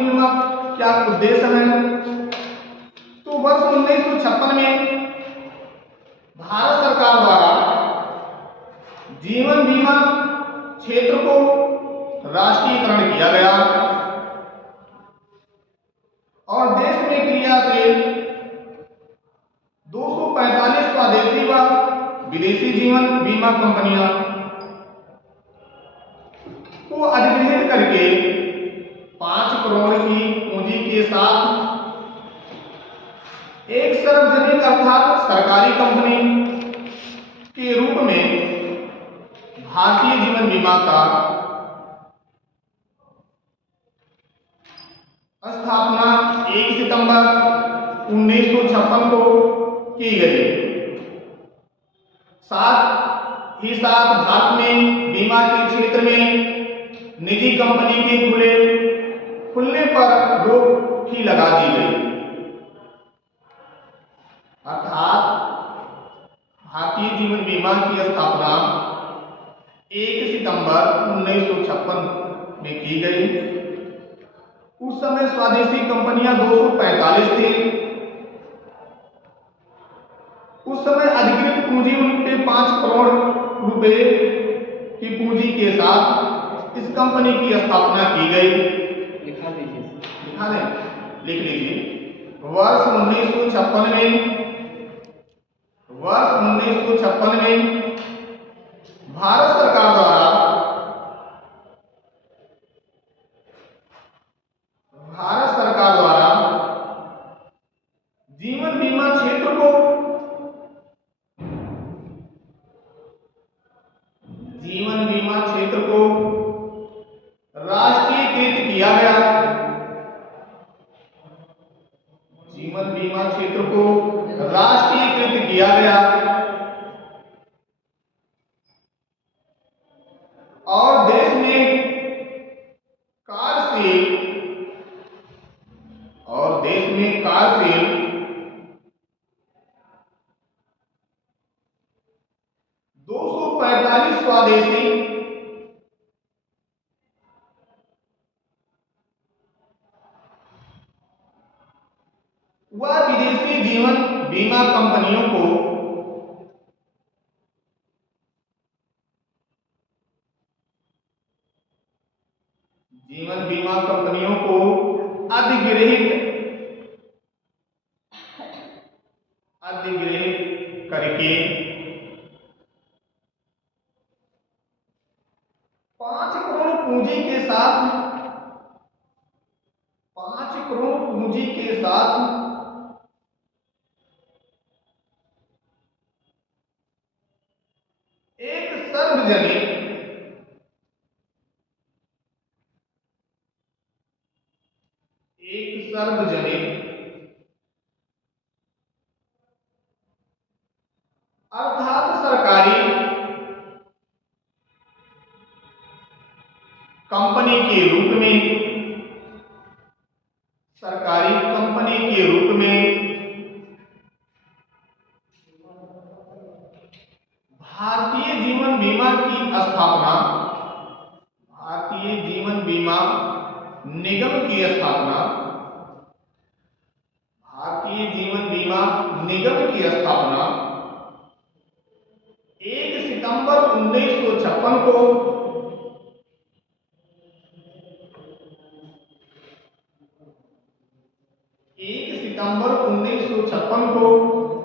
जीवन बीमा क्या उद्देश्य है? तो वर्ष 1956 में भारत सरकार द्वारा जीवन बीमा क्षेत्र को राष्ट्रीयकरण किया गया और देश में क्रियाशील 245 स्वदेशी व विदेशी जीवन बीमा कंपनियां को अधिग्रहित करके 5 करोड़ की पूंजी के साथ एक सार्वजनिक अर्थात सरकारी कंपनी के रूप में भारतीय जीवन बीमा का स्थापना 1 सितंबर 1956 को की गई। साथ ही साथ भारत में बीमा के क्षेत्र में निजी कंपनी के खुलने पर रोक भी लगा दी गई, अर्थात भारतीय जीवन बीमा की स्थापना 1 सितंबर 1956 में की गई। उस समय स्वदेशी कंपनियां 245 थी। उस समय अधिकृत पूंजी उनके 5 करोड़ रुपए की पूंजी के साथ इस कंपनी की स्थापना की गई। लिखा दें, लिख लीजिए। वर्ष 1956 में भारत सरकार द्वारा जीवन बीमा क्षेत्र को राष्ट्रीयकृत किया गया। जीवन बीमा क्षेत्र को राष्ट्रीयकृत किया गया और देश में कार्यशील 245 स्वदेशी व विदेशी जीवन बीमा कंपनियों को अधिग्रहित करके 5 करोड़ पूंजी के साथ एक सार्वजनिक अर्थात सरकारी कंपनी के रूप में भारतीय जीवन बीमा निगम की स्थापना 1 सितंबर 1956 को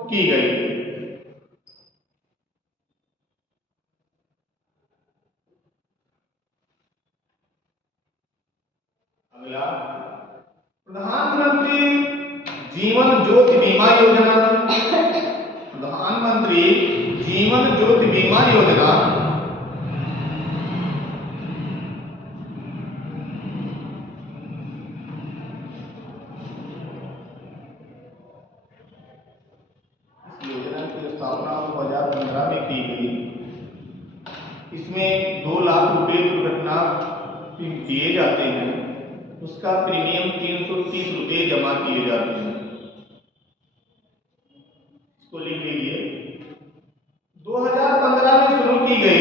की गई। अगला प्रधानमंत्री जीवन ज्योति बीमा योजना। प्रधानमंत्री जीवन ज्योति बीमा योजना की स्थापना 2015 में की गई। इसमें 2 लाख रुपए दुर्घटना दिए जाते हैं, उसका प्रीमियम 330 रुपए जमा किए जाते हैं। इसको लिख लीजिए। 2015 में शुरू की गई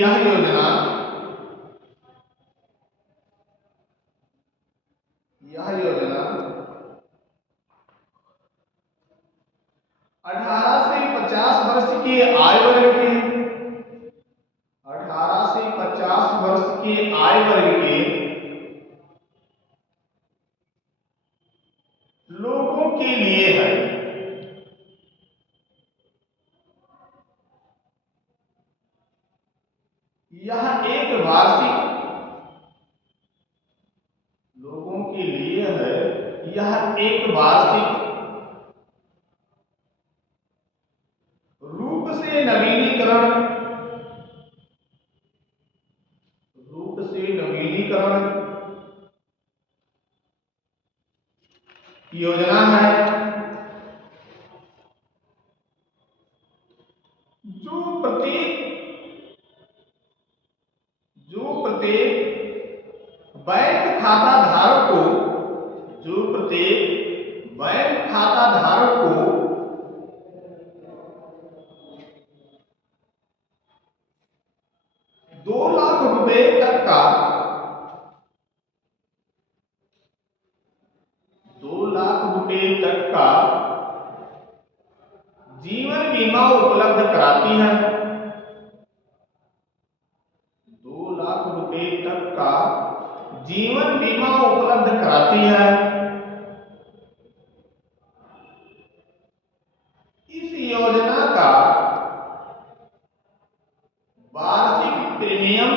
यह योजना वर्ष के आय वर्ग के लोगों के लिए है। यह एक वार्षिक लोगों के लिए है। यह एक वार्षिक रूप से नवीनीकरण योजना है जो प्रत्येक बैंक खाता धारक को 2 लाख रुपए तक का 2 लाख रुपए तक का जीवन बीमा उपलब्ध कराती है। 2 लाख रुपए तक का जीवन बीमा उपलब्ध कराती है। इस योजना का वार्षिक प्रीमियम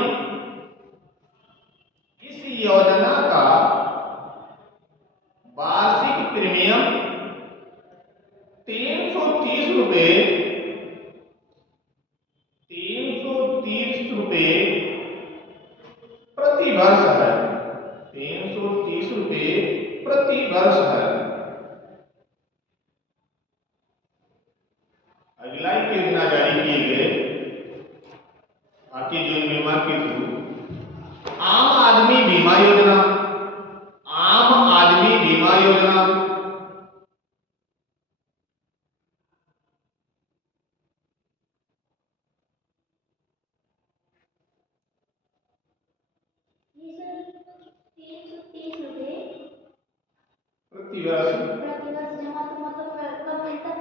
330 रुपए प्रति वर्ष है। 330 रुपए प्रति वर्ष है। अगला एक योजना जारी की गई भारतीय जीवन बीमा के थ्रू आम आदमी बीमा योजना। प्रति वर्ष जमा तो मतलब कब मिलता है?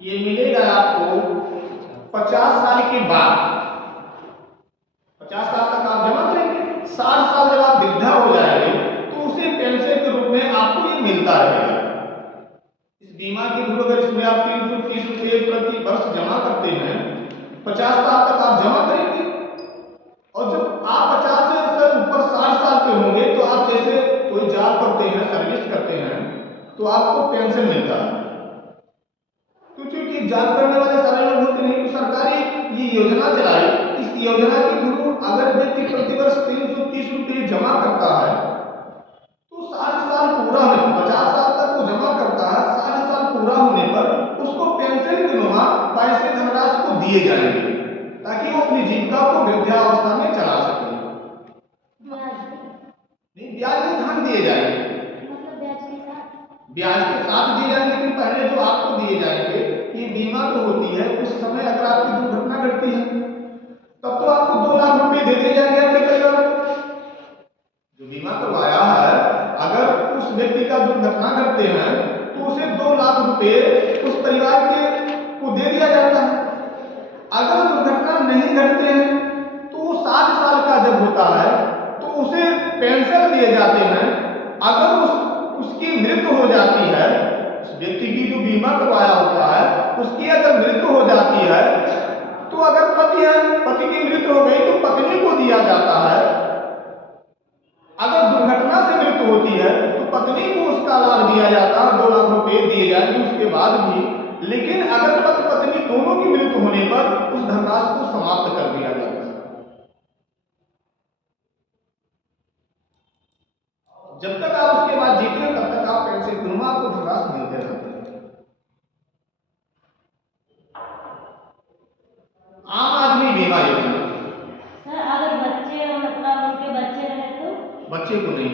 ये मिलेगा आपको 50 साल के बाद। 50 साल तक आप जमा करेंगे, 60 साल जब आप वृद्धा हो जाएंगे तो उसे पेंशन के रूप में आपको ये मिलता रहेगा। इस बीमा के थ्रू अगर इसमें आप 330 रुपये प्रति वर्ष जमा करते हैं, 50 साल तक आप जमा करेंगे और जब आप 50 से ऊपर 60 साल के होंगे तो आप जैसे कोई जॉब करते हैं, सर्विस करते हैं तो आपको पेंशन मिलता है। तो क्योंकि जॉब करने वाले सारे लोग होते नहीं तो सरकार ये योजना चलाई। इस योजना के थ्रू अगर व्यक्ति प्रतिवर्ष 330 रुपये जमा करता है तो 60 साल पूरा होने 50 साल तक वो जमा करता है, 60 साल पूरा होने पर उसको पेंशन के नुमा पैसे धनराशि को दिए जाएंगे ताकि वो अपनी जीविका को वृद्धावस्था में चला सके। नहीं, ब्याज में धन दिए जाएंगे, ब्याज के साथ दिए जाएंगे। लेकिन पहले जो आपको दिए जाएंगे ये बीमा तो होती है, उस समय अगर आपकी दुर्घटना घटती है तब तो आपको 2 लाख रुपए दे दिए जाएंगे अपने परिवार जो बीमा करवाया है। अगर उस व्यक्ति का दुर्घटना घटते हैं तो उसे 2 लाख रुपए उस परिवार के को दे दिया जाता है। अगर दुर्घटना नहीं घटते हैं तो वो 60 साल का जब होता है तो उसे पेंशन दिए जाते हैं। अगर उसकी मृत्यु हो जाती है, उस व्यक्ति की जो बीमा करवाया होता है उसकी अगर मृत्यु हो जाती है तो अगर पति है, पति की मृत्यु हो गई तो पत्नी को दिया जाता है। अगर दुर्घटना से मृत्यु होती है तो पत्नी को उसका लाभ दिया जाता है, 2 लाख रुपए दिए जाएंगे उसके बाद भी। लेकिन अगर पति पत्नी दोनों की मृत्यु होने पर उस धनराशि को समाप्त कर दिया जाता है। जब तक आप उसके बाद जीते हैं तब तक आप पेंशन के नुमा आपको धनराशि मिलते रहते हैं। आम आदमी बीमा योजना सर अगर बच्चे मतलब उनके बच्चे रहे तो बच्चे को नहीं,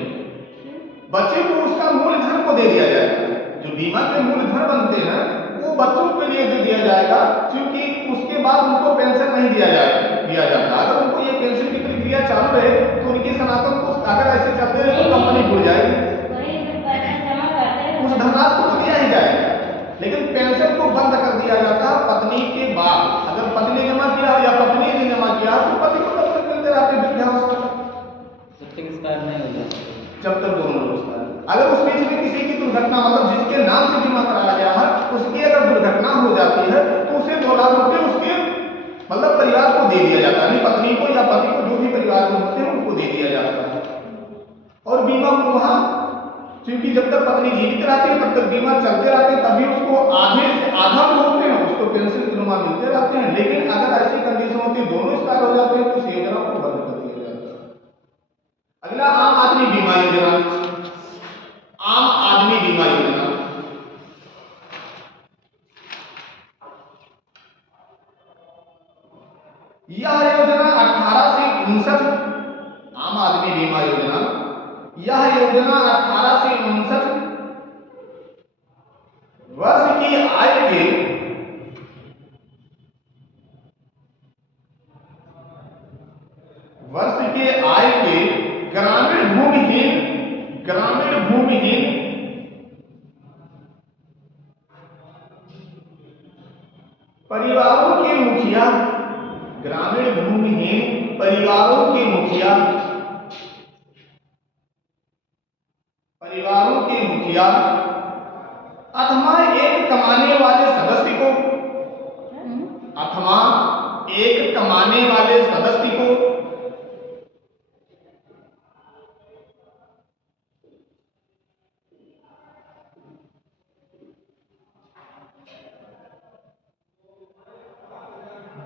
बच्चे को उसका मूलधन को दे दिया जाएगा। जो बीमा के मूलधन बनते हैं वो बच्चों के लिए दे दिया जाएगा क्योंकि उसके बाद उनको पेंशन नहीं दिया जाता। अगर उनको ये पेंशन की प्रक्रिया चालू रहे तो उनकी सनातन को अगर ऐसे चलते रहे तो कंपनी टूट जाएगी। उस धनराशि को तो दिया ही जाएगा लेकिन पेंशन को बंद कर दिया जाता है पत्नी के बाद। अगर पत्नी ने जमा किया या पत्नी ने जमा किया तो पति को पेंशन मिलते रहते वृद्धावस्था। तक एक्सपायर नहीं हो जाता। जब तक दोनों लोग एक्सपायर। अगर उस बीच में किसी की दुर्घटना मतलब जिसके नाम से बीमा कराया गया है उसकी अगर दुर्घटना हो जाती है तो उसे 2 लाख रुपए उसके मतलब परिवार को दे दिया जाता है, पत्नी को या पति को, जो भी परिवार में होते हैं उनको दे दिया जाता है। और बीमा वहाँ क्योंकि जब तक पत्नी जीवित रहती है तब तक बीमा चलते रहते हैं, तभी उसको आधे से आधा जो होते हैं उसको पेंशन के नुमा मिलते रहते हैं। लेकिन अगर ऐसी कंडीशन होती है दोनों एक्सपायर हो जाते हैं तो इस योजना को बंद कर दिया जाता है। अगला आम आदमी बीमा योजना। आम आदमी बीमा योजना यह योजना 18 से 59 आम आदमी बीमा योजना यह योजना 18 से 59 वर्ष की आय के ग्रामीण भूमिहीन परिवारों के मुखिया ग्रामीण भूमिहीन परिवारों के मुखिया अथवा एक कमाने वाले सदस्य को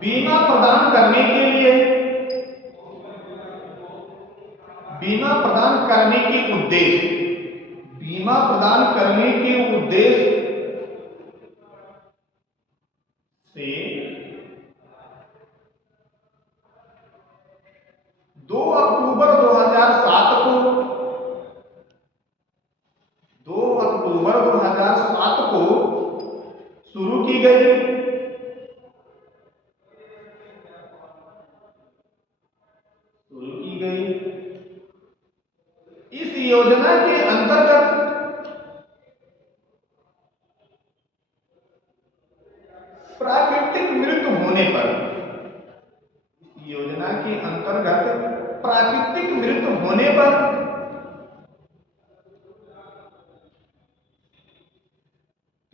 बीमा प्रदान करने के उद्देश्य से 2 अक्टूबर 2007 को शुरू की गई। इस योजना के अंतर्गत प्राकृतिक मृत्यु होने पर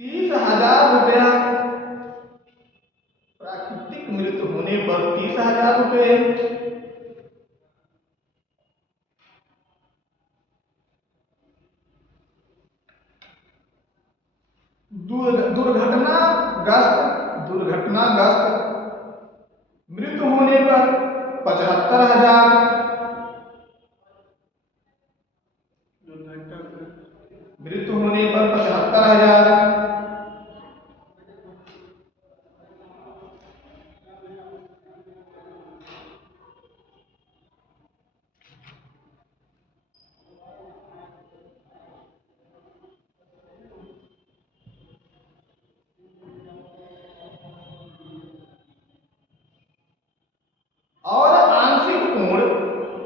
30,000 रुपया 30,000 रुपये दुर्घटनाग्रस्त मृत्यु होने पर 75,000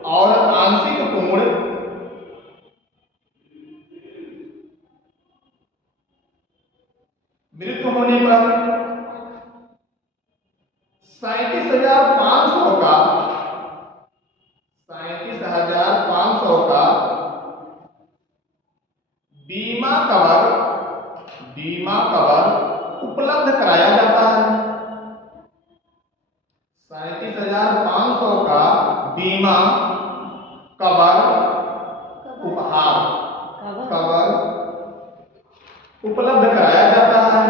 और आंशिक पूर्ण मृत्यु होने पर 37,500 का बीमा कवर उपलब्ध कराया जाता है। 37,500 का बीमा कवर उपलब्ध कराया जाता है।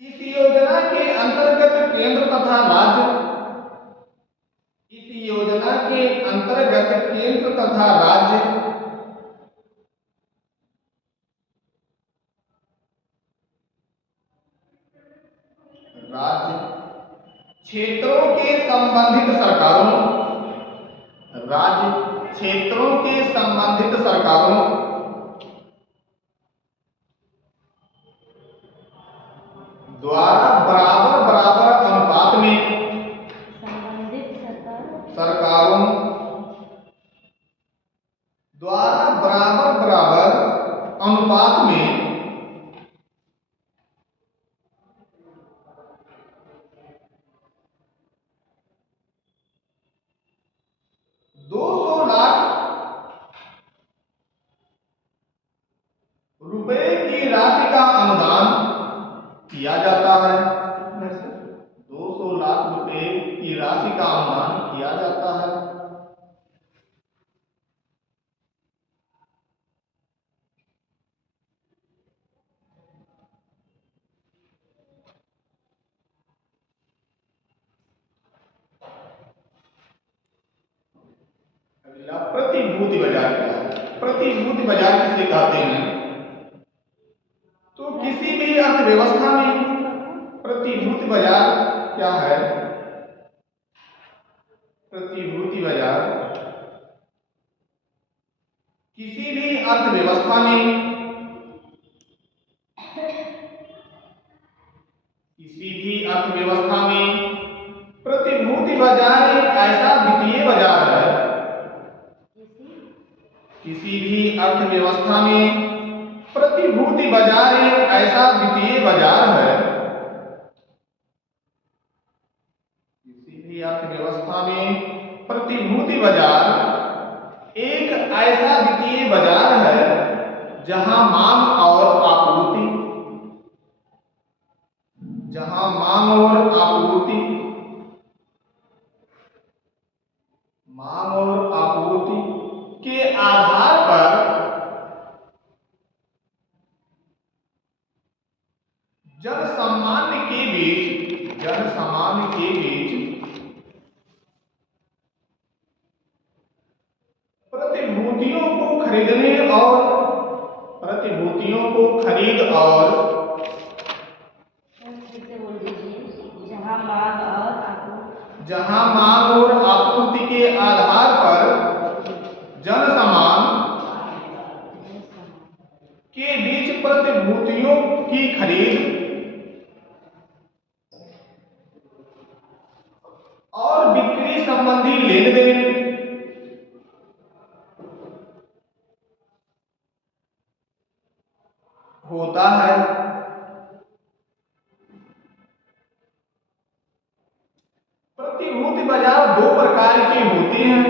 इस योजना के अंतर्गत केंद्र तथा राज्य क्षेत्रों के संबंधित सरकारों द्वारा बराबर अनुपात में संबंधित सरकारों द्वारा बराबर बराबर अनुपात में ₹200 लाख की राशि का अनुदान किया जाता है। 200 लाख रुपए की राशि का अनुदान किया जाता है। अगला प्रतिभूति बाजार क्या है? प्रतिभूति बाजार किसे कहते हैं? तो किसी भी अर्थव्यवस्था में प्रतिभूति बाजार क्या है? प्रतिभूति बाजार किसी भी अर्थव्यवस्था में प्रतिभूति बाजार एक ऐसा वित्तीय बाजार है। किसी भी अर्थव्यवस्था में प्रतिभूति बाजार एक ऐसा वित्तीय बाजार है। किसी भी अर्थव्यवस्था में प्रतिभूति बाजार एक ऐसा वित्तीय बाजार है जहां मांग और आपूर्ति के आधार पर जनसामान्य के बीच प्रतिभूतियों को खरीद और जहां मांग और आपूर्ति के आधार पर जनसामान्य के बीच प्रतिभूतियों की खरीद और बिक्री संबंधी लेन देन होता है। प्रतिभूति बाजार दो प्रकार की होती हैं।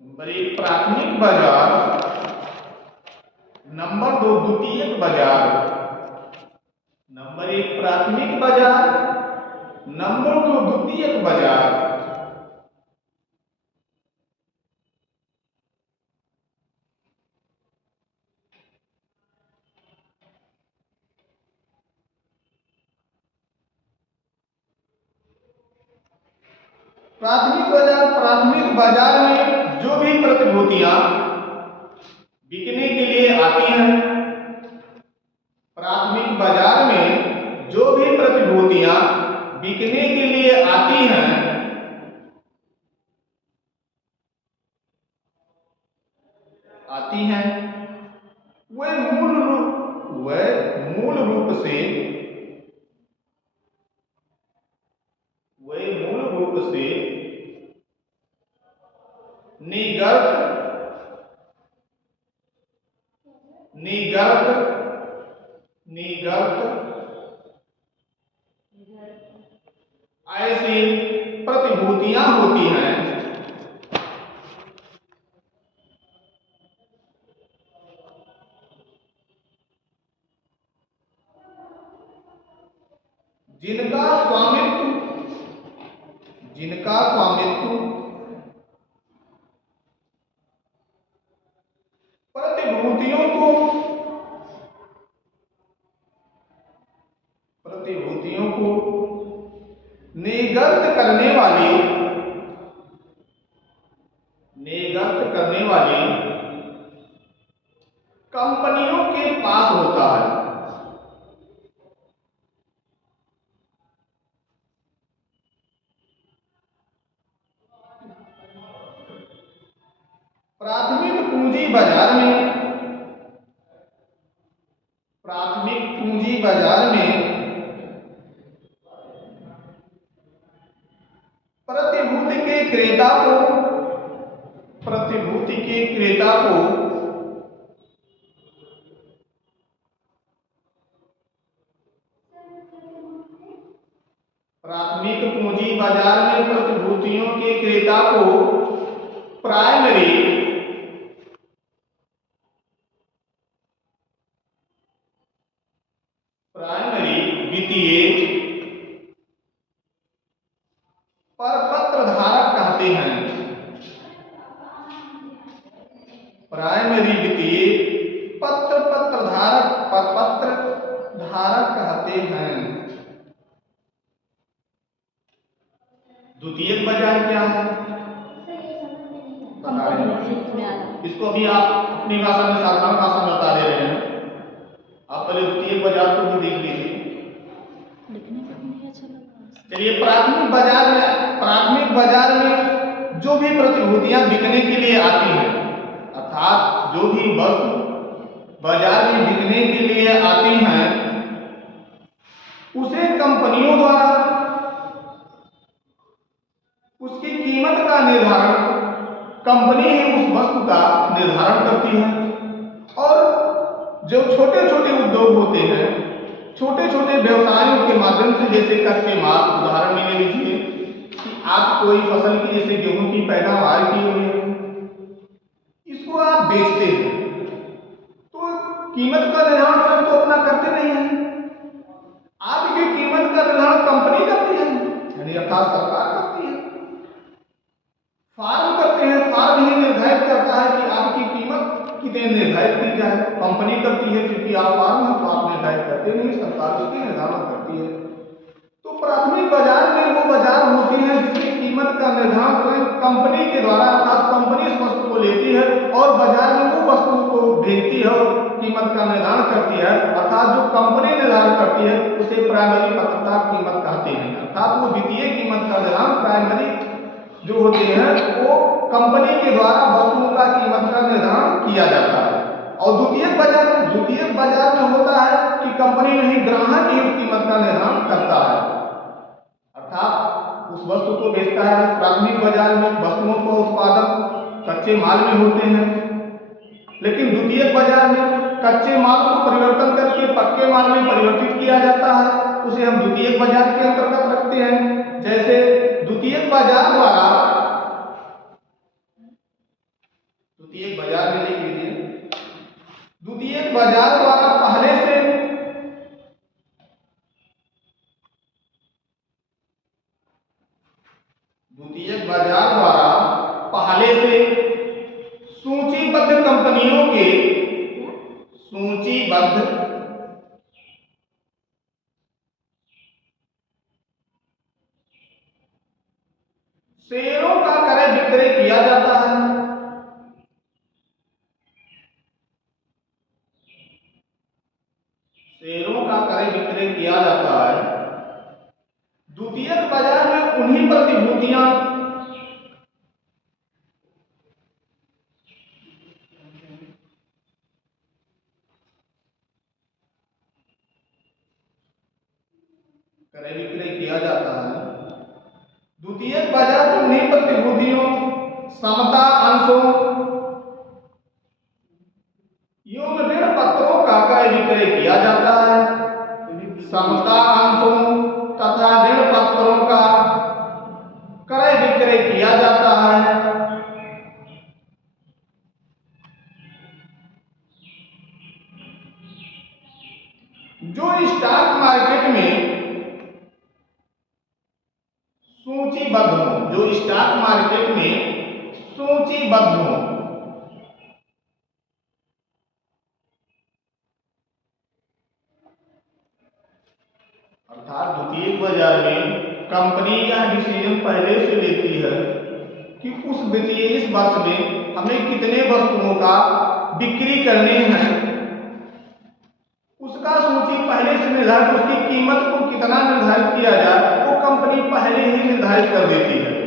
नंबर 1 प्राथमिक बाजार, नंबर 2 द्वितीयक बाजार। नंबर 1 प्राथमिक बाजार, नंबर 2 द्वितीयक बाजार। प्राथमिक बाजार में जो भी प्रतिभूतियां बिकने के लिए आती हैं, प्राथमिक बाजार में जो भी प्रतिभूतियां बिकने के लिए आती हैं, वे मूल रूप से निगत ऐसी प्रतिभूतियां होती हैं जिनका स्वामित्व प्रतिभूतियों को निर्गत करने वाली कंपनियों के पास होता है। प्राथमिक पूंजी बाजार में क्रेता को प्रतिभूति के क्रेता को प्राथमिक पूंजी बाजार में प्रतिभूतियों के क्रेता को प्राइमरी वित्तीय परपत्र धारक कहते हैं। प्राइमरी वित्तीय पत्र धारक कहते हैं। द्वितीयक बाजार क्या है? इसको अभी आप अपनी भाषा में, साधारण भाषा में बता दे रहे हैं। आप पहले द्वितीयक बाजार को भी देख लीजिए। चलिए, प्राथमिक बाजार में जो भी प्रतिभूतियां बिकने के लिए आती हैं, अर्थात जो भी वस्तु बाजार में बिकने के लिए आती हैं, उसे कंपनियों द्वारा उसकी कीमत का निर्धारण, कंपनी ही उस वस्तु का निर्धारण करती है। और जो छोटे छोटे उद्योग होते हैं, छोटे छोटे व्यवसायों के माध्यम से, जैसे कच्चे माल, उदाहरण में ले लीजिए कि आप कोई फसल की, जैसे गेहूं की पैदावार की हुई है, इसको आप बेचते हैं, तो कीमत का निर्धारण स्वयं तो अपना करते नहीं है, आपकी कीमत का निर्धारण कंपनी करती है, यानी अर्थात सरकार करती है। फार्म करते हैं, फार्म ही निर्धारित करता है कि आपकी कीमत कितने निर्धारित की जाए, कंपनी करती है, क्योंकि आप फार्म हैं तो आप निर्धारित करते नहीं, सरकार उसकी निर्धारण करती है। तो प्राथमिक बाजार में वो बाजार होती है जिसकी कीमत का निर्धारण स्वयं कंपनी के द्वारा, अर्थात कंपनी इस वस्तु को लेती है और बाजार में वो वस्तु को भेजती है और कीमत का निर्धारण करती है, अर्थात जो कंपनी निर्धारण करती है उसे प्राइमरी पत्रता कीमत कहते हैं। अर्थात वो द्वितीय कीमत का निर्धारण प्राइमरी जो होते हैं वो कंपनी के द्वारा वस्तुओं का कीमत का निर्धारण किया जाता है। और द्वितीयक बाजार में होता है कि कंपनी नहीं, ग्राहक ही उस कीमत का निर्धारण करता है, अर्थात उस वस्तु को बेचता है। प्राथमिक बाजार में वस्तुओं का उत्पादन कच्चे माल में होते हैं, लेकिन द्वितीयक बाजार में कच्चे माल को परिवर्तन करके पक्के माल में परिवर्तित किया जाता है, उसे हम द्वितीयक बाजार के अंतर्गत रखते हैं। जैसे द्वितीयक बाजार में देख लीजिए, द्वितीयक बाजार द्वारा पहले से सूचीबद्ध कंपनियों के शेयरों का क्रय विक्रय किया जाता है। शेयरों का क्रय विक्रय किया जाता है। द्वितीयक बाजार में उन्हीं प्रतिभूतियां क्रय विक्रय किया जाता है। द्वितीयक बाजार में उन्हीं प्रतिभूतियों, समता अंशों, ऋण पत्रों का क्रय विक्रय किया जाता है। समता अंशों तथा ऋण पत्रों का क्रय विक्रय किया जाता है। जो स्टॉक मार्केट में सूचीबद्ध हो, अर्थात द्वितीयक बाजार में कंपनी यह डिसीजन पहले से लेती है कि इस वर्ष में हमें कितने वस्तुओं का बिक्री करने हैं, उसका सूची पहले से निर्धारित, उसकी कीमत को कितना निर्धारित किया जाए वो कंपनी पहले ही निर्धारित कर देती है।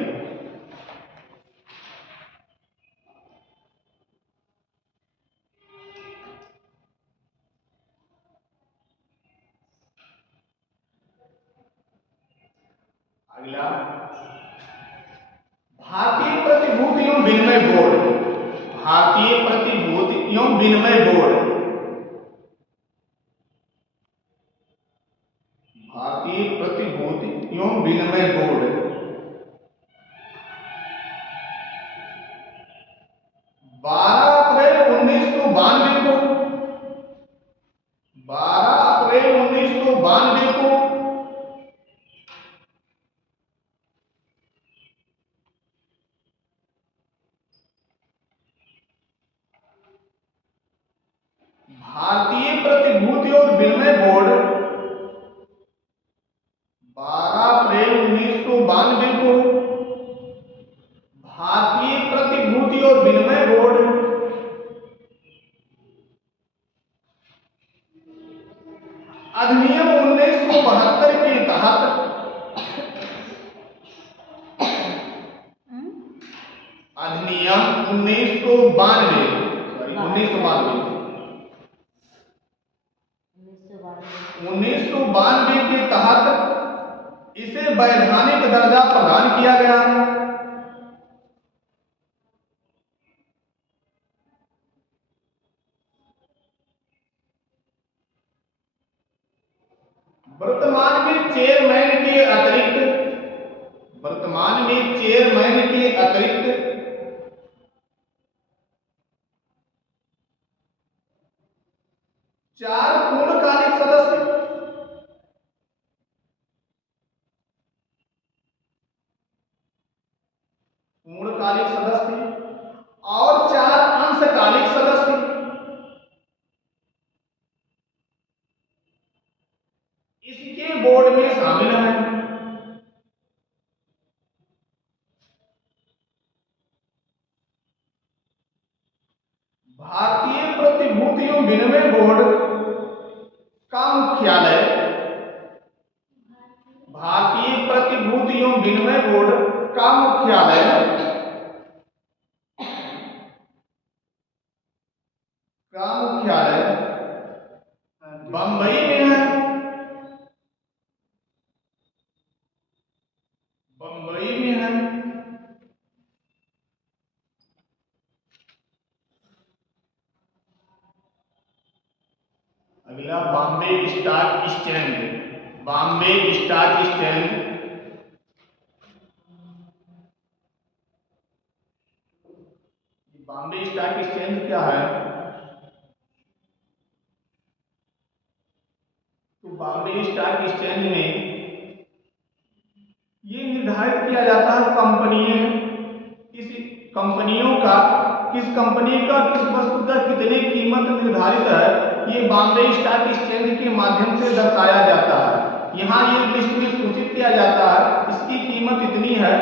अगला, भारतीय प्रतिभूति एवं विनिमय बोर्ड, भारतीय प्रतिभूति एवं विनिमय बोर्ड, भारतीय प्रतिभूति एवं विनिमय बोर्ड 12 अप्रैल 1992 को 12 अप्रैल 1992 को भारतीय प्रतिभूति और विनिमय बोर्ड 12 अप्रैल 1992 को भारतीय प्रतिभूति और विनिमय बोर्ड अधिनियम 1972 के तहत अधिनियम 1992 के तहत इसे वैधानिक दर्जा प्रदान किया गया। वर्तमान में चेयरमैन के अतिरिक्त 4 पूर्णकालिक सदस्य और 4 अंशकालिक सदस्य इसके बोर्ड में शामिल हैं। भारतीय प्रतिभूति एवं विनिमय बोर्ड का मुख्यालय भारतीय प्रतिभूति एवं विनिमय बोर्ड का मुख्यालय बंबई में है। अगला Bombay stock exchange, Bombay stock exchange Bombay stock exchange क्या है? तो बॉम्बे स्टॉक एक्सचेंज में ये निर्धारित किया जाता है किस कंपनी का किस वस्तु का कितनी कीमत निर्धारित है, ये बॉम्बे स्टॉक एक्सचेंज के माध्यम से दर्शाया जाता है। यहाँ ये लिस्ट में सूचित किया जाता है इसकी कीमत इतनी है।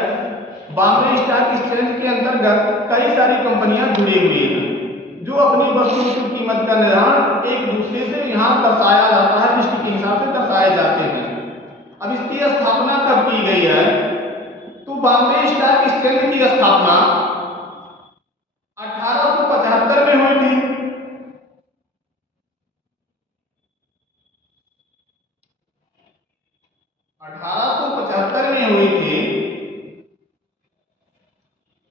बॉम्बे स्टॉक एक्सचेंज के अंतर्गत कई सारी कंपनियां जुड़ी हुई हैं जो अपनी वस्तु की कीमत का निर्धारण एक दूसरे से यहाँ दर्शाया जाता है, लिस्ट के हिसाब से दर्शाए जाते हैं। अब इसकी स्थापना कब की गई है? तो बॉम्बे स्टॉक एक्सचेंज की स्थापना 1875 में हुई थी। 1875 में हुई थी,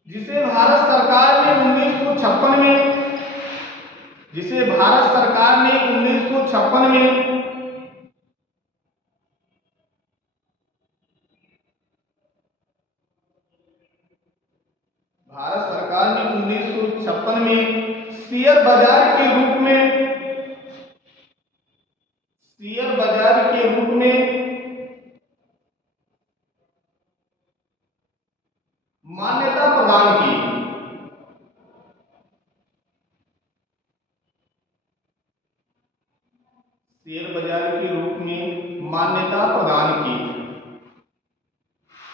जिसे भारत सरकार ने 1956 में शेयर बाजार के रूप में मान्यता प्रदान की। शेयर बाजार के रूप में मान्यता प्रदान की।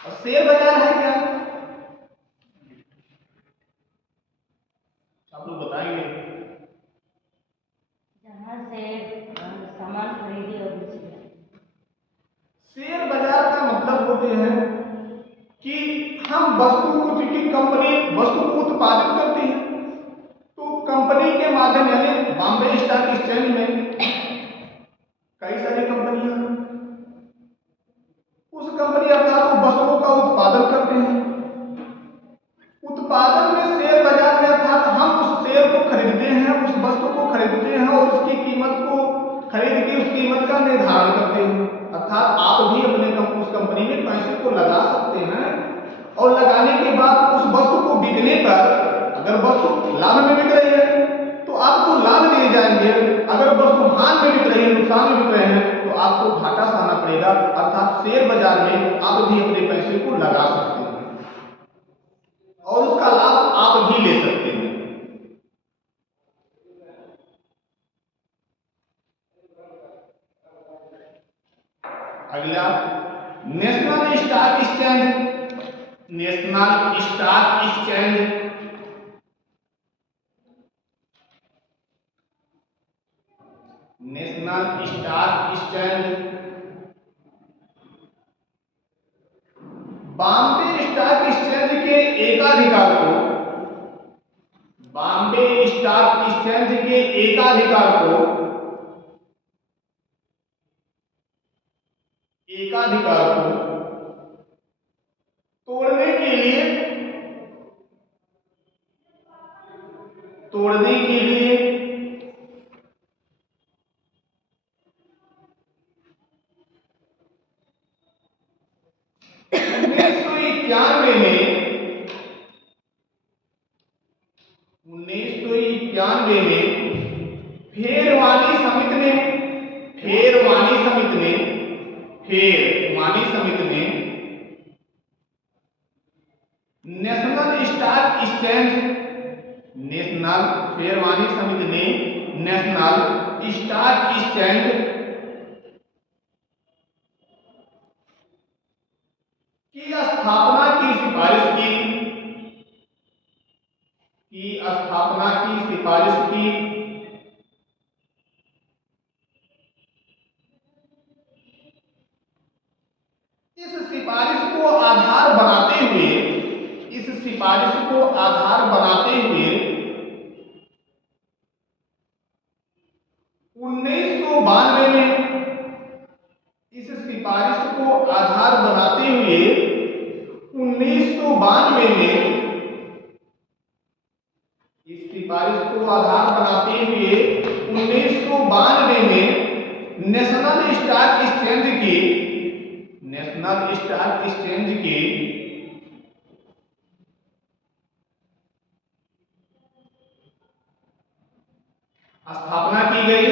और शेयर बाजार है क्या? आप लोग बताएंगे। जहाँ से सामान खरीदी और बेची जाती। शेयर बाजार का मतलब होते हैं कि हम वस्तु को उत्पादित करती है, तो कंपनी के माध्यम यानी बॉम्बे स्टॉक एक्सचेंज में कई सारी कंपनियां हैं। उस कंपनी अर्थात वस्तुओं का उत्पादन करते हैं निर्धारण करते हो, अर्थात आप भी अपने उस कंपनी में पैसे को लगा सकते हैं और लगाने के बाद उस वस्तु को बिकने पर अगर वस्तु लाभ में बिक रही है तो आपको लाभ दिए जाएंगे, अगर वस्तु हानि में बिक रही है, नुकसान में बिक रहे हैं तो आपको घाटा सहना पड़ेगा। अर्थात शेयर बाजार में आप भी अपने पैसे को लगा सकते हैं और उसका लाभ आप भी ले सकते हैं। अगला national stock exchange. National stock exchange national stock exchange Bombay stock exchange के एकाधिकार को बॉम्बे स्टॉक एक्सचेंज के एकाधिकार को तोड़ने के लिए उन्नीस सौ इक्यानवे में फेरवानी समिति ने नेशनल स्टॉक एक्सचेंज की स्थापना की सिफारिश की। इस सिफारिश को आधार बनाते हुए 1992 में इस सिफारिश को आधार बनाते हुए 1992 में नेशनल स्टॉक एक्सचेंज की स्थापना की गई।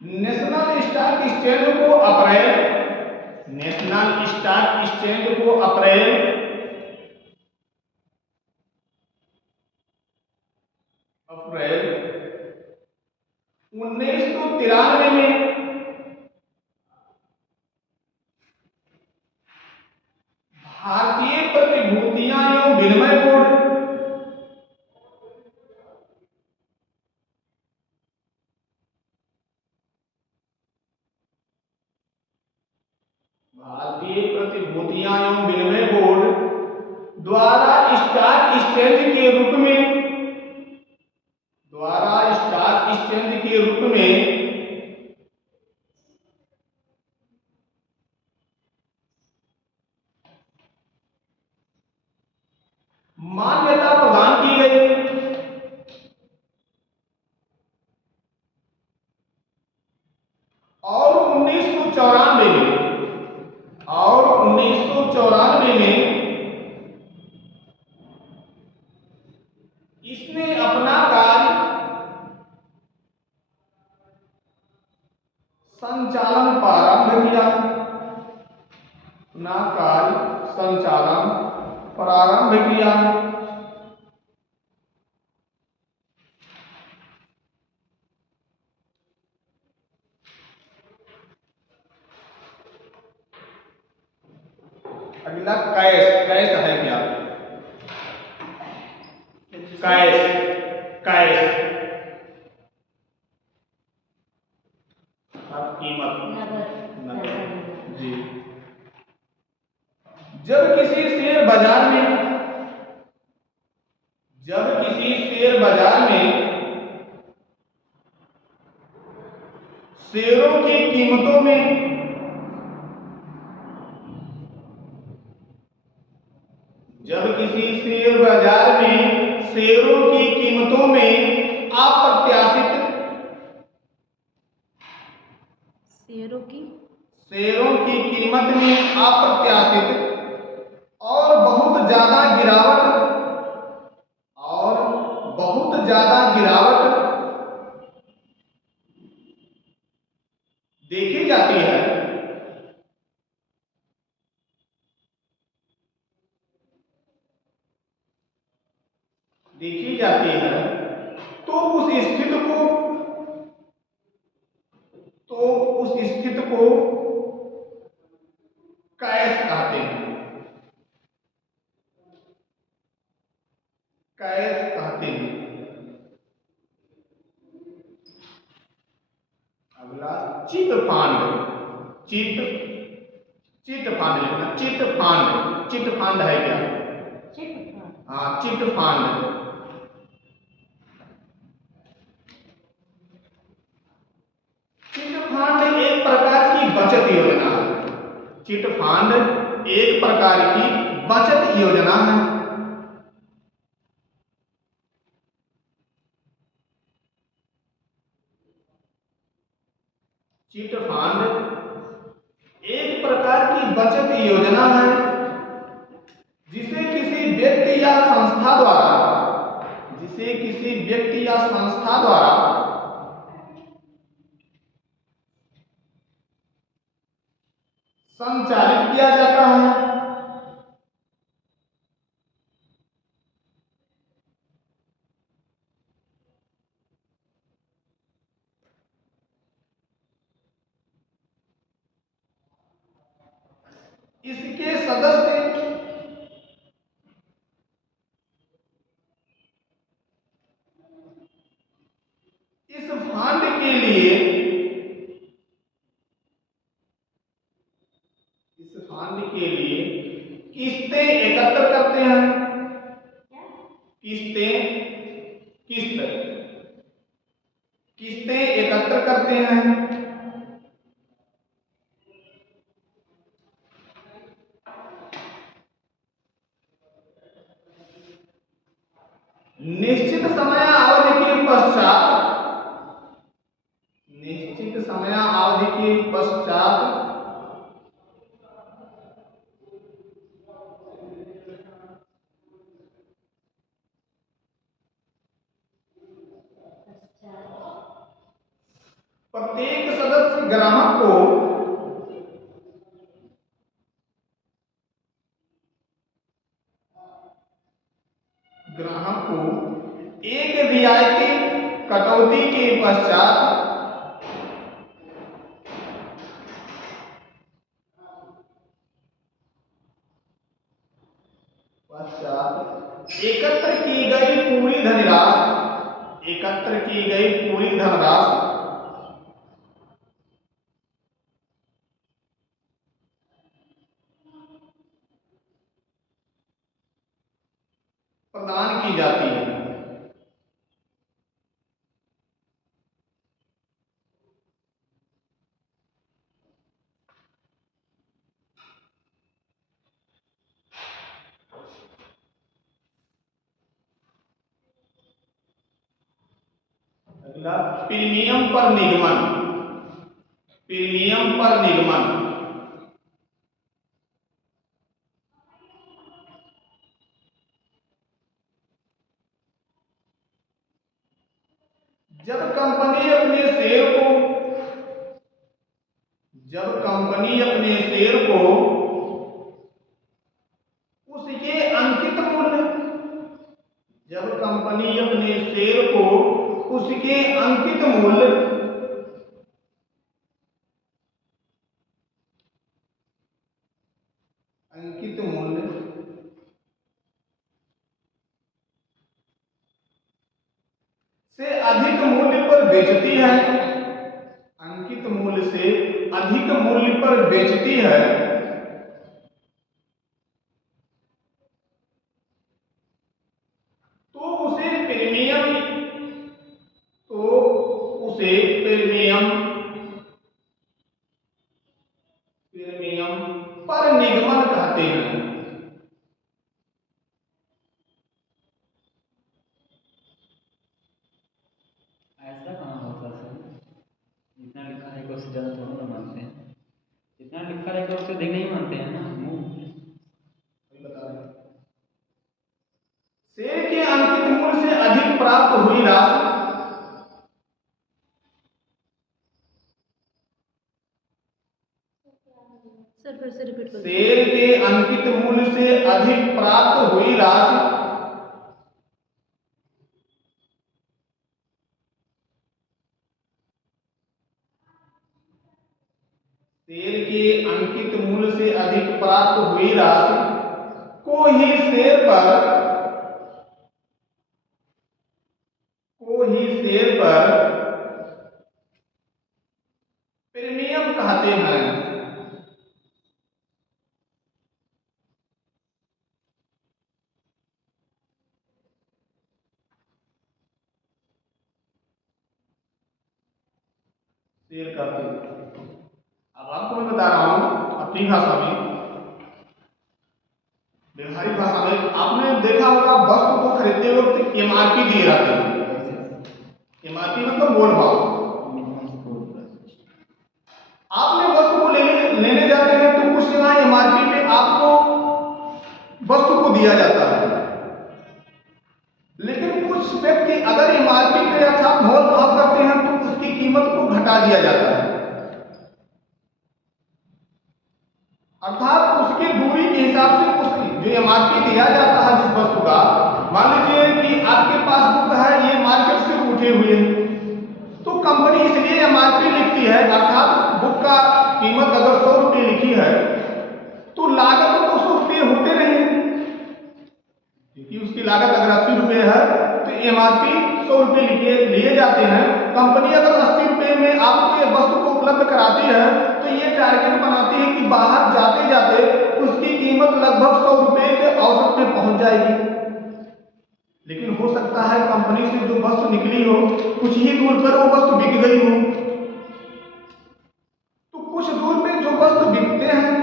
नेशनल स्टॉक एक्सचेंज को अप्रैल 1993 में भारतीय प्रतिभूतियां एवं विनिमय बोर्ड द्वारा स्टॉक एक्सचेंज के रूप में मान्यता प्रदान की गई। और 1994 में इसने अपना कार्य संचालन प्रारंभ किया। अगला कैश है क्या? कैश कीमत जी। जब किसी शेयर बाजार में शेयरों की कीमतों में शेयरों की कीमतों में अप्रत्याशित शेयरों की कीमत में अप्रत्याशित और बहुत ज्यादा गिरावट देखी जाती है, तो उस स्थिति को कैश कहते हैं। अगला चिट फंड। चिट फंड लिखना। चिट फंड है क्या? हाँ, चिट फंड। चिट फंड एक प्रकार की बचत योजना है। चिट फंड एक प्रकार की बचत योजना है। चिट फंड एक प्रकार की बचत योजना है जिसे किसी व्यक्ति या संस्था द्वारा संचालित किया जाता है। इसके सदस्य इस फंड के लिए किस्तें एकत्र करते हैं। किस्तें एकत्र करते हैं। निश्चित समय अवधि के पश्चात प्रत्येक सदस्य ग्राहक को एक रियायती कटौती के पश्चात एकत्र की गई पूरी धनराशि प्रदान की जाती है। अगला प्रीमियम पर निगमन। जब कंपनी अपने शेयर को उसके अंकित मूल्य से अधिक मूल्य पर बेचती है। तो उसे प्रीमियम पर निगमन कहते हैं। ज़्यादा थोड़ा ना मानते हैं, जितना लिखा रहेगा उससे अधिक नहीं मानते हैं ना मुँह। वही बता रहे हैं। शेयर के अंकित मूल्य से अधिक प्राप्त हुई राशि, सर फिर से रिपीट कर शेयर के अंकित मूल्य से अधिक प्राप्त हुई राशि शेयर के अंकित मूल्य से अधिक प्राप्त हुई राशि को ही शेयर पर प्रीमियम कहते हैं। शेयर कहते हैं। अब आपको मैं बता रहा हूं अपनी भाषा में, व्यवहारिक भाषा में। आपने देखा होगा वस्तु को खरीदते वक्त एमआरपी दिए जाते हैं। एमआरपी मतलब मोल भाव। आपने वस्तु को लेने जाते हैं तो कुछ जगह एमआरपी पे आपको वस्तु को दिया जाता है, लेकिन कुछ व्यक्ति अगर एमआरपी पे अच्छा मोल भाव करते हैं तो उसकी कीमत को घटा दिया जाता है, अर्थात उसकी दूरी के हिसाब से उसकी जो एमआरपी दिया जाता है जिस वस्तु का। मान लीजिए कि आपके पास बुक है, ये मार्केट से उठे हुए हैं, तो कंपनी इसलिए एमआरपी लिखती है, अर्थात बुक का कीमत अगर 100 रुपये लिखी है तो लागत तो 100 रुपये होते नहीं, क्योंकि उसकी लागत अगर 80 रुपये है तो एमआरपी 100 रुपये लिए जाते हैं। कंपनी अगर 80 रुपये में आपको ये वस्तु को उपलब्ध कराती है तो ये टारगेट बनाती है कि बाहर जाते जाते उसकी कीमत लगभग 100 रुपये के औसत में पहुंच जाएगी। लेकिन हो सकता है कंपनी से जो वस्तु निकली हो कुछ ही दूर पर वो वस्तु बिक गई हो, तो कुछ दूर में जो वस्तु बिकते हैं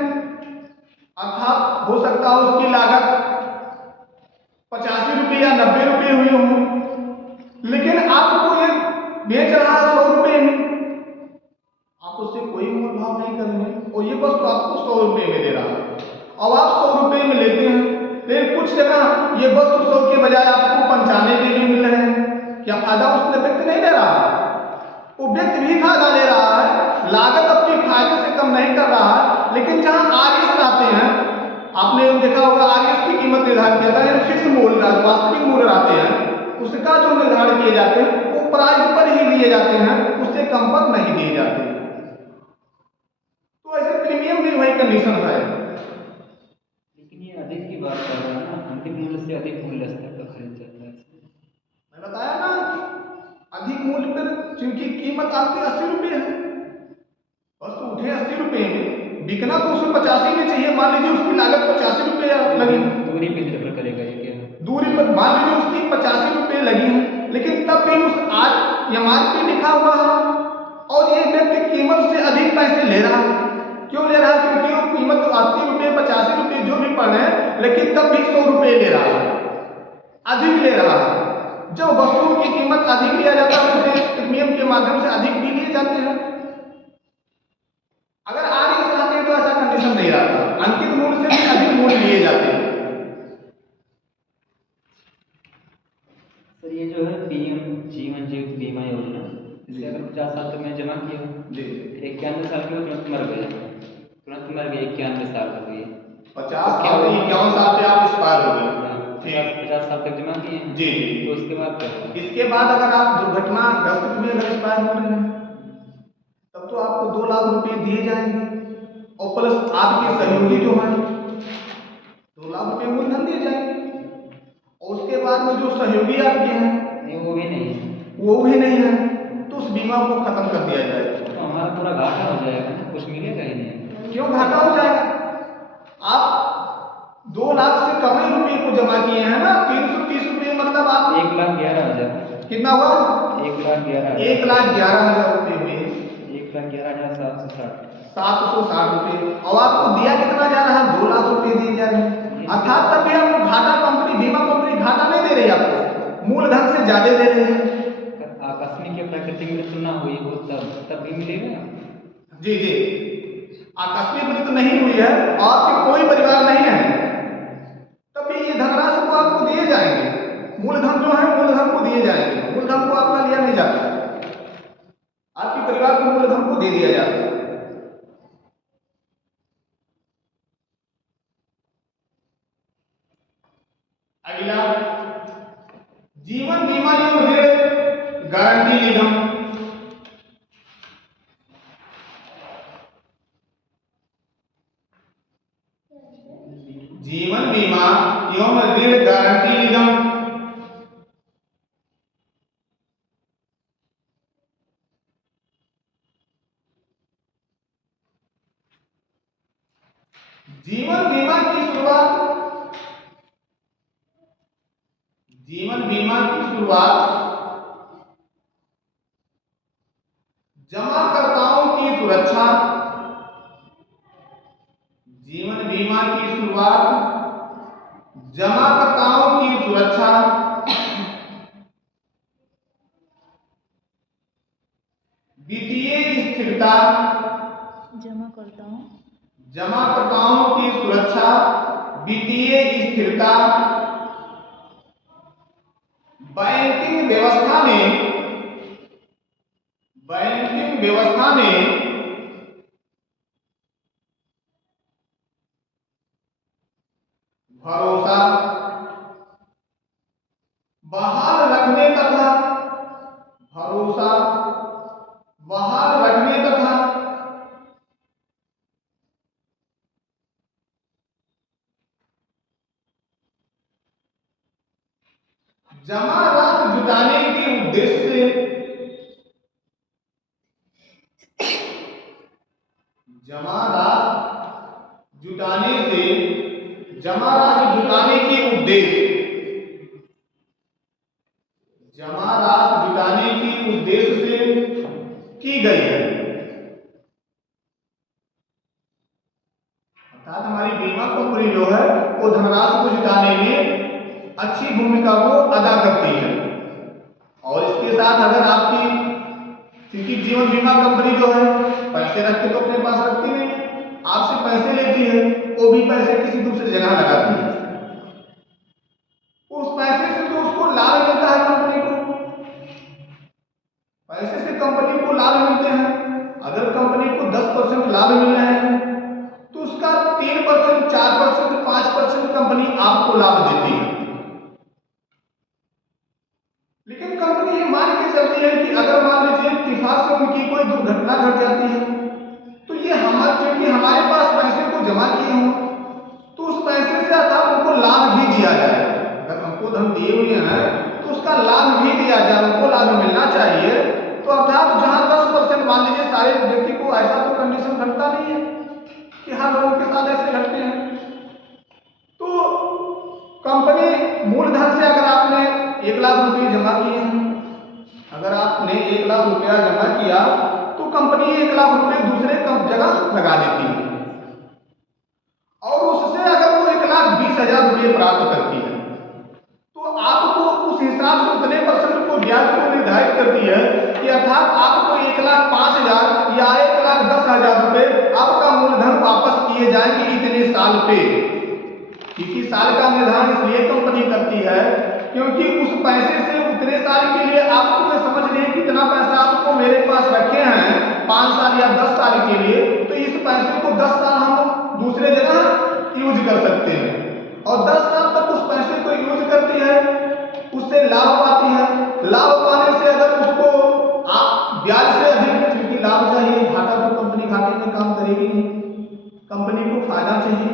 अर्थात हो सकता है उसकी लागत 85 रुपये या 90 रुपये हुई हो, लेकिन आपको ये बेच रहा है 100 रुपये में, आप उससे कोई मोल भाव नहीं कर रहे हैं और ये वस्तु आपको 100 रुपये में दे रहा है। अब आप 100 रुपये में लेते हैं, लेकिन कुछ जगह ये वस्तु 100 के बजाय आपको 95 के भी मिल रहे हैं। क्या फायदा उसने व्यक्ति नहीं ले रहा है? वो व्यक्ति भी फायदा ले रहा है, लागत अपनी फायदे से कम नहीं कर रहा है। लेकिन जहां आरएस आते हैं, आपने देखा होगा आरएस की कीमत निर्धारित किया जाता है, फिक्स मूल्य वास्तविक मूल्य आते हैं, उसका जो निर्धारण किए जाते हैं वो प्राइस पर ही लिए जाते हैं, उससे कम पर नहीं दिए जाते। तो ऐसे प्रीमियम भी वही कंडीशन है। लेकिन ये अधिक की बात कर रहा है ना, अंतिम मूल्य से अधिक मूल्य स्तर पर खरीद जाता है। मैं बताया ना अधिक मूल्य पर, क्योंकि कीमत आपकी 80 रुपये है, वस्तु उठे 80 रुपये में, बिकना तो उसमें 85 में चाहिए। मान लीजिए उसकी लागत 85 रुपये लगी, दूरी पे निर्भर करेगा ये क्या दूरी पर मान लीजिए उसकी 85 रुपये लगी है, लेकिन तब भी उस आज एमआरपी लिखा हुआ है और ये व्यक्ति कीमत से अधिक पैसे ले रहा है। क्यों ले रहा है? क्योंकि वो कीमत 80 रुपये 85 रुपये जो भी पड़ रहे हैं, लेकिन तब भी 100 रुपये ले रहा है, अधिक ले रहा है। जब वस्तुओं की कीमत अधिक लिया जाता है तो उसे प्रीमियम के माध्यम से अधिक भी लिए जाते हैं। अगर आरएस रहते हैं तो ऐसा कंडीशन नहीं रहता, अंकित मूल्य से भी अधिक मूल्य लिए जाते हैं। सर ये जो है पीएम जीवन ज्योति बीमा योजना, इसे अगर 50 साल तक मैं जमा किया जी, 91 साल के बाद तुरंत मर गए, 91 साल हो गई, 50 साल 51 साल पे आप एक्सपायर हो गए, 50 साल तक जमा किए जी जी, तो उसके बाद क्या होगा? इसके बाद अगर आप दुर्घटनाग्रस्त में अगर एक्सपायर हो रहे हैं तब तो आपको 2 लाख रुपए दिए जाएंगे और प्लस आपके सहयोगी जो हैं 2 लाख रुपए मूलधन दिए जाएंगे, और उसके बाद में जो सहयोगी आपके हैं नहीं वो भी नहीं है, वो भी नहीं है, तो उस बीमा को खत्म कर दिया जाएगा। तो हमारा पूरा घाटा हो जाएगा ना, कुछ मिलेगा ही नहीं। क्यों घाटा हो जाएगा? आप 2 लाख से कम ही रुपये को जमा किए हैं ना, 330 रुपये, मतलब आप 1,11,000 कितना हुआ? 1,11,000 रुपये हुए, 1,11,760 760 रुपये, और आपको दिया कितना जा रहा है? 2 लाख रुपये दिए जा रहे हैं, अर्थात तब भी आपको घाटा, कंपनी बीमा कंपनी घाटा नहीं दे रही, आपको मूलधन से ज्यादा दे रही है। आकस्मिक या प्राकृतिक मृत्यु ना हुई हो तब भी मिलेगा? जी जी, आकस्मिक मृत्यु नहीं हुई है, आपके कोई परिवार नहीं है, तभी ये धनराशि को आपको दिए जाएंगे। मूलधन जो है मूलधन को दिए जाएंगे, मूलधन को आपका लिया नहीं जाता, आपके परिवार को मूलधन को दे दिया जाता है। अगला, जीवन बीमा एवं ऋण गारंटी निगम। जीवन बीमा एवं ऋण गारंटी निगम, जीवन बीमा की शुरुआत, जीवन बीमा की शुरुआत जमाकर्ताओं की सुरक्षा, जीवन बीमा की शुरुआत जमाकर्ताओं की सुरक्षा, वित्तीय स्थिरता, जमाकर्ताओं की सुरक्षा, वित्तीय स्थिरता, बैंकिंग व्यवस्था में भरोसा बहाल रखने तथा भरोसा बहाल रखने तथा जमा राशि जुटाने के उद्देश्य से जमा राशि जुटाने के उद्देश्य जमा राशि जुटाने के उद्देश्य से की गई है। अर्थात हमारी बीमा कंपनी जो है वो धनराशि को जुटाने में अच्छी भूमिका को अदा करती है। और इसके साथ अगर आपकी, क्योंकि जीवन बीमा कंपनी जो है पैसे रख के तो अपने पास रखती नहीं, आपसे पैसे लेती है, वो भी पैसे किसी दूसरी जगह लगाती है, उस पैसे से तो उसको लाभ मिलता है, कंपनी को पैसे से कंपनी को लाभ मिलते हैं। अगर कंपनी को 10% लाभ मिल रहे हैं तो उसका 3%, 4%, 5% कंपनी आपको लाभ देती है। लेकिन कंपनी ये मान के चलती है कि अगर मान लीजिए इत्तेफाक से उनकी कोई दुर्घटना घट जाती है तो ये क्योंकि हमारे पास पैसे को जमा किए हों तो उस पैसे से अर्थात उनको लाभ भी दिया जाए। अगर हमको धन दिए हुए हैं तो उसका लाभ भी दिया जाए, उनको लाभ मिलना चाहिए। तो अर्थात जहां 10% मान लीजिए, सारे व्यक्ति को ऐसा तो कंडीशन घटता नहीं है कि हर लोगों के साथ ऐसे घटते हैं। तो कंपनी मूलधन से अगर आपने 1 लाख रुपये जमा किए हैं, अगर आपने 1 लाख रुपया जमा किया तो कंपनी 1 लाख रुपये दूसरे जगह लगा देती है और उससे अगर वो 1,20,000 रुपये प्राप्त करती है तो आपको उस हिसाब से उतने % को ब्याज को निर्धारित करती है कि अर्थात आपको 1,05,000 या 1,10,000 रुपये आपका मूलधन वापस किए जाएंगे इतने साल पे। किसी साल का निर्धारण इसलिए कंपनी करती है क्योंकि उस पैसे से उतने साल के लिए आपको ये समझ नहीं कितना पैसा आपको मेरे पास रखे हैं 5 साल या 10 साल के लिए, तो इस पैसे को 10 साल हम दूसरे जगह यूज कर सकते हैं और 10 साल तक उस पैसे को यूज करती है, उससे लाभ पाती है। लाभ पाने से अगर उसको आप ब्याज से अधिक, क्योंकि लाभ चाहिए, घाटा तो कंपनी घाटे में काम करेगी नहीं, कंपनी को फायदा चाहिए।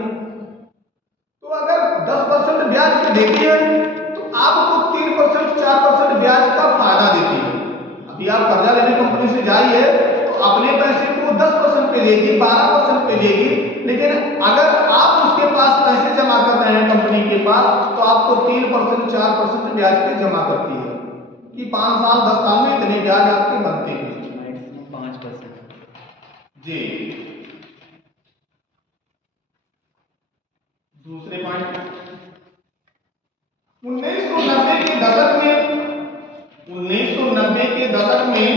तो अगर 10% ब्याज पे देती है तो आपको 3%, 4% ब्याज का फायदा देती है। अभी आप कर्जा लेने कंपनी से जाइए तो अपने पैसे को 10% पे देगी, 12% पे देगी, लेकिन अगर आप उसके पास पैसे जमा कर रहे हैं कंपनी के पास तो आपको 3%, 4% ब्याज पे जमा करती है कि 5 साल 10 साल में इतने ब्याज आपके बनते हैं। 5%। जी, दूसरे पॉइंट, 1990 के दशक में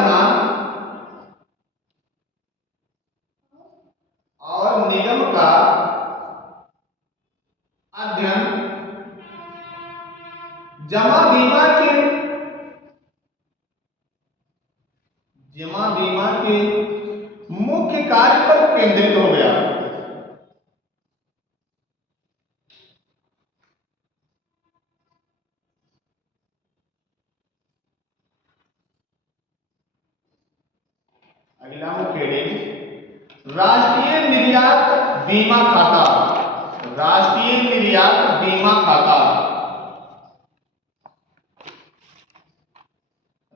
अध्ययन और निगम का अध्ययन जमा बीमा के मुख्य कार्य पर केंद्रित हो गया। अगला मुख्य हेडिंग राष्ट्रीय निर्यात बीमा खाता। राष्ट्रीय निर्यात बीमा खाता।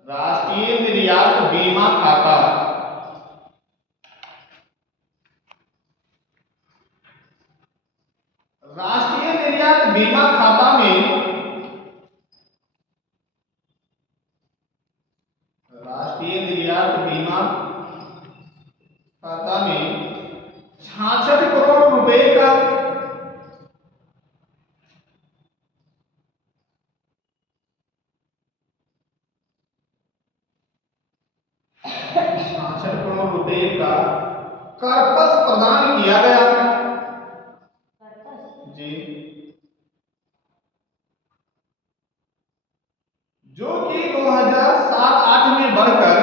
राष्ट्रीय निर्यात बीमा खाता। राष्ट्रीय निर्यात बीमा खाता में राष्ट्रीय निर्यात बीमा खाता में 66 करोड़ रुपए का 66 करोड़ रुपए का कर्पस प्रदान किया गया। जी, जो कि 2007-8 में बढ़कर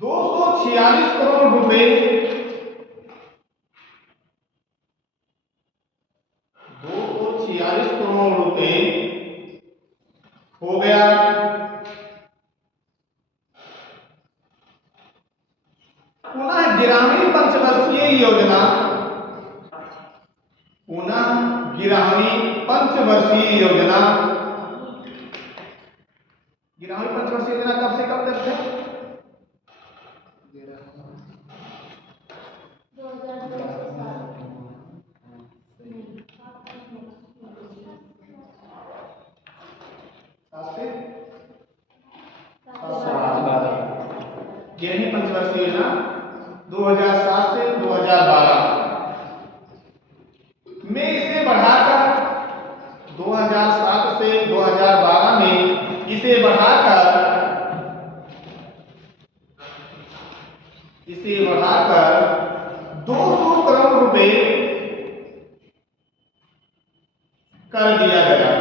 246 करोड़ रुपए 246 करोड़ रुपए हो गया। पुनः ग्रामीण पंचवर्षीय योजना कब से कब तक है? 11वीं पंचवर्षीय योजना 2007 से 2012 में इसे बढ़ाकर 2007 से 2012 में इसे बढ़ाकर 200 करोड़ रुपए कर दिया गया।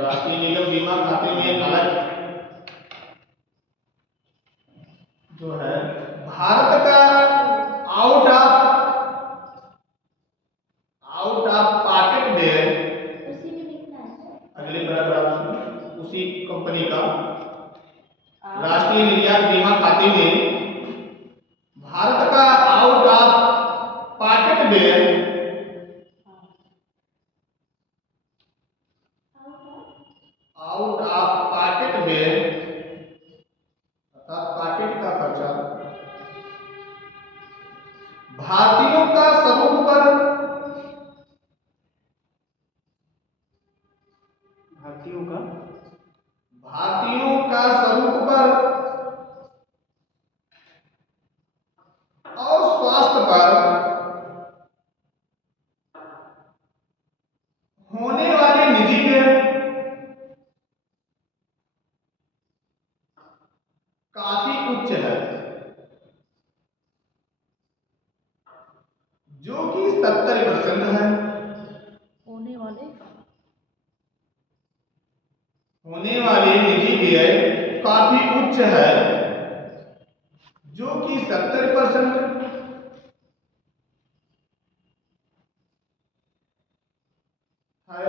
राष्ट्रीय निगम बीमा खाते में अलग जो है भारत का आउट ऑफ पॉकेट में अगले पैराग्राफ उसी कंपनी का राष्ट्रीय निर्यात बीमा खाते में भारत का आउट ऑफ पॉकेट में अर्थात पॉकेट का खर्चा भारतीयों का स्वरूप पर और स्वास्थ्य पर होने वाले निजी व्यय काफी उच्च है, जो कि 70% है। होने वाले निजी व्यय काफी उच्च है, जो कि 70% है।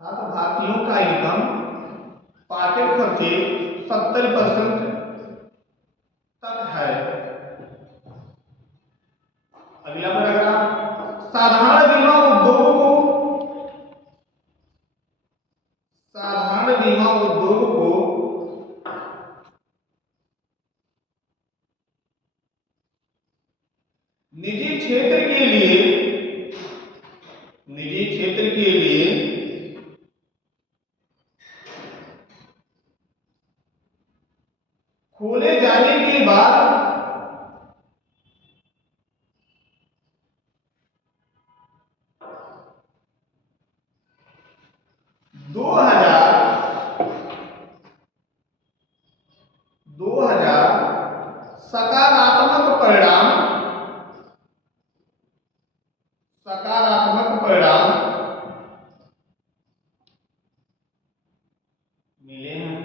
तो भारतीयों का इनकम पॉकेट खर्चे 70% तक है। अगला पैराग्राफ साधारण बीमा उद्योग को निजी क्षेत्र के लिए निजी क्षेत्र के लिए खोले जाने के बाद दो हजार सकारात्मक परिणाम मिले हैं।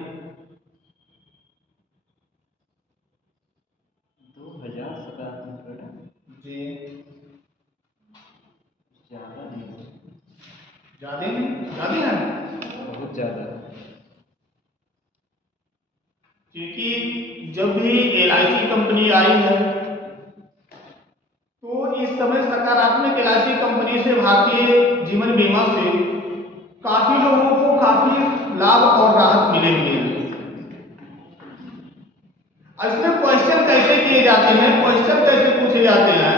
2000 सकारात्मक परिणाम जी ज़्यादा नहीं, ज्यादा है बहुत ज़्यादा। क्योंकि जब भी LIC कंपनी आई है तो इस समय सकारात्मक LIC कंपनी से, भारतीय जीवन बीमा से काफी लोगों को काफी लाभ और राहत मिले हुए हैं। इसमें क्वेश्चन कैसे किए जाते हैं, क्वेश्चन कैसे पूछे जाते हैं,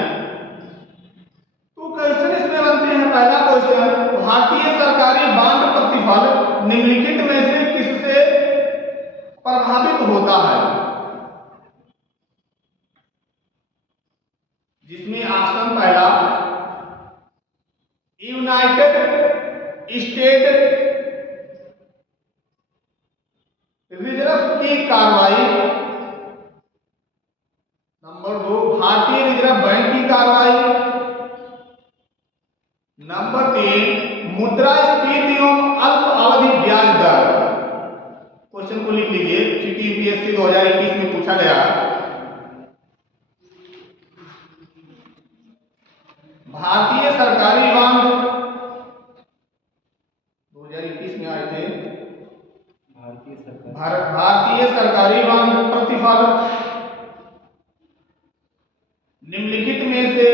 तो क्वेश्चन इसमें बनते हैं। पहला क्वेश्चन, भारतीय सरकारी बांड प्रतिफल निम्नलिखित में से किससे प्रभावित होता है? जिसमें ऑप्शन पहला, यूनाइटेड स्टेट रिजर्व की कार्रवाई, नंबर 2 भारतीय रिजर्व बैंक की कार्रवाई, नंबर 3 मुद्रास्फीति एवं अल्प अवधि ब्याज दर। क्वेश्चन को लिख लीजिए क्योंकि UPSC 2021 में पूछा गया। भारतीय सरकारी बांड 2021 में आए थे। भारतीय सरकारी बांड प्रतिफल निम्नलिखित में से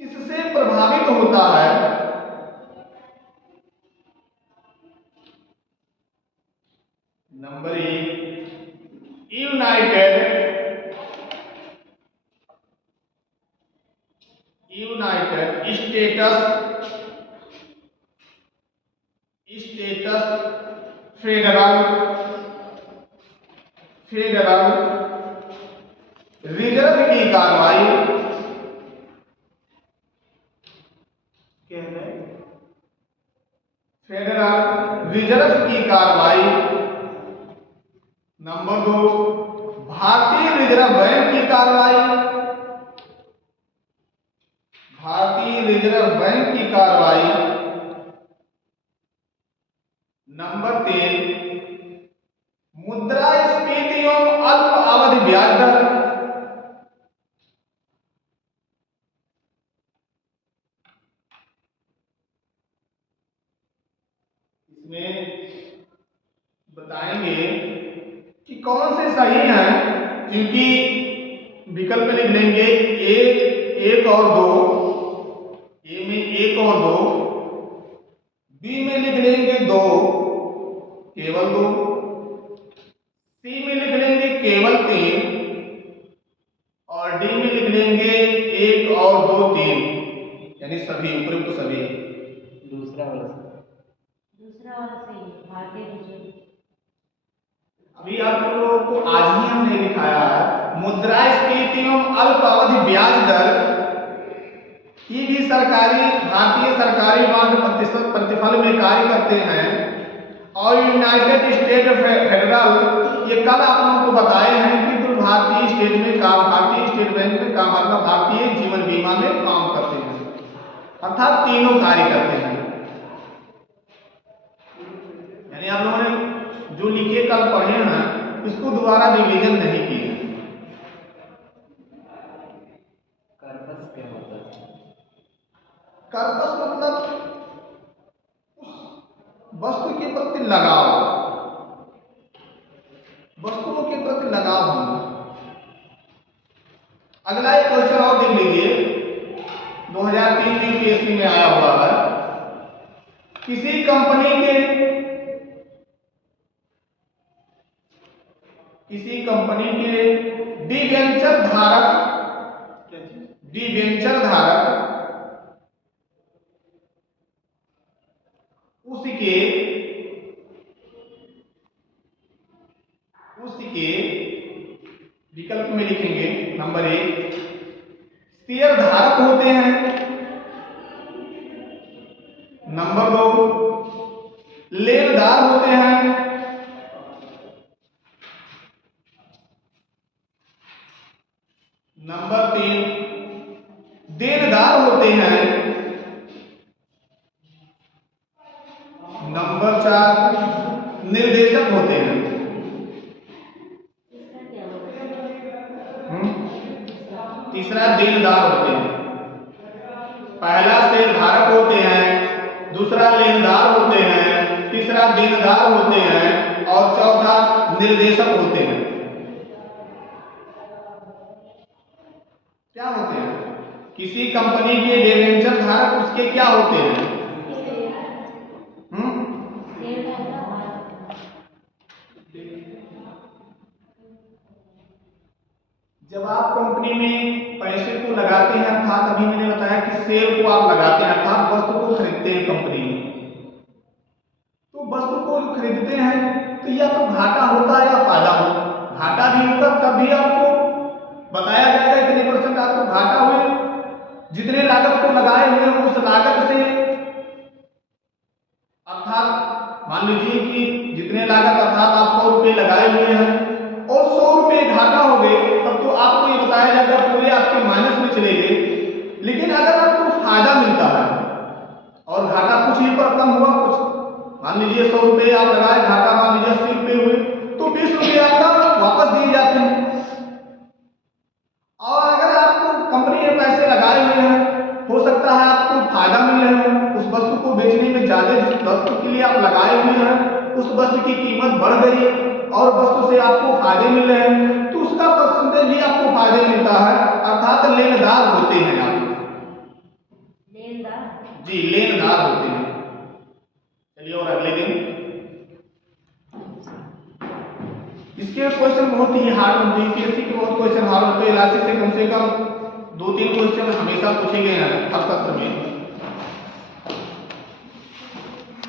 किससे प्रभावित होता है? Number 1 United status federal reserve की कार्रवाई, फेडरल रिजर्व की कार्रवाई, नंबर 2 भारतीय रिजर्व बैंक की कार्रवाई, नंबर 3 मुद्रास्फीति एवं अल्प अवधि ब्याज दर। इसमें बताएंगे कि कौन से सही हैं, क्योंकि विकल्प में लिख लेंगे एक और 2, ए में 1 और 2, बी में लिख लेंगे 2 केवल 2, सी में लिख लेंगे केवल 3 और डी में लिख लेंगे 1 और 2 3, यानी सभी उपयुक्त सभी। दूसरा वाला सही है, भारतीय रिजर्व। अभी आप लोगों को आज ही हमने दिखाया है मुद्रास्फीति एवं अल्प अवधि ब्याज दर की भी भारतीय सरकारी बांड प्रतिफल में कार्य करते हैं। और यूनाइटेड स्टेट फेडरल, ये कल आप लोगों को बताए हैं कि भारतीय स्टेट बैंक में काम, मतलब भारतीय जीवन बीमा में काम करते हैं, अर्थात तीनों कार्य करते हैं। यानी आप लोगों ने जो लिखे कल पढ़े हैं इसको दोबारा रिवीजन नहीं किए। कार्पस क्या होता है? कार्पस मतलब उस वस्तु के प्रति लगाव, वस्तुओं के प्रति लगाव होना। अगला एक क्वेश्चन और देख लीजिए, 2003 की UPSC में आया हुआ है। किसी कंपनी के डिबेंचर डिबेंचर धारक उसके विकल्प में लिखेंगे नंबर 1 शेयर धारक होते हैं, नंबर 2 लेनदार होते हैं, नंबर 3 देनदार होते हैं, नंबर 4 निर्देशक होते हैं। इसका क्या होगा? तीसरा देनदार होते हैं। पहला शेयरधारक होते हैं, दूसरा लेनदार होते हैं, तीसरा देनदार होते हैं और चौथा निर्देशक होते हैं। क्या होते हैं? किसी कंपनी के डिबेंचर धारक उसके क्या होते हैं? जब आप कंपनी में पैसे को लगाते हैं, अर्थात अभी मैंने बताया कि शेयर को आप लगाते हैं, अर्थात वस्तु को खरीदते हैं कंपनी में, तो वस्तु को खरीदते हैं तो या तो घाटा होता है या फायदा होता है। घाटा भी होता तब भी आपको बताया जाएगा इतने % आपको घाटा हुए, जितने लागत को लगाए हुए हैं उस लागत से, अर्थात मान लीजिए कि जितने लागत अर्थात आप 100 रुपये लगाए हुए हैं और 100 रुपये घाटा हो गए, तब तो आपको ये बताया जाएगा पूरे आपके माइनस में चले गए। लेकिन अगर आपको फायदा मिलता है और घाटा कुछ ही पर कम हुआ, कुछ मान लीजिए 100 रुपये आप लगाए, घाटा मान लीजिए 80 रुपये हुए, तो 20 रुपये आपका वापस दिए जाते हैं। और अगर आपको कंपनी में पैसे लगाए हुए हैं, हो सकता है आपको फायदा मिल रहे हो, उस वस्तु को बेचने में ज्यादा, जिस वस्तु के लिए आप लगाए हुए हैं उस वस्तु की कीमत बढ़ गई और वस्तु से आपको फायदे मिल रहे हैं, तो उसका % भी आपको फायदे मिलता है, अर्थात लेनदार होते हैं आप। लेनदार जी, लेनदार होते हैं। चलिए और अगले दिन इसके क्वेश्चन बहुत ही हार्ड होते हैं, यूपीएससी के बहुत क्वेश्चन हार्ड होते हैं। एलआईसी से कम 2-3 क्वेश्चन हमेशा पूछे गए हैं हर सत्र में।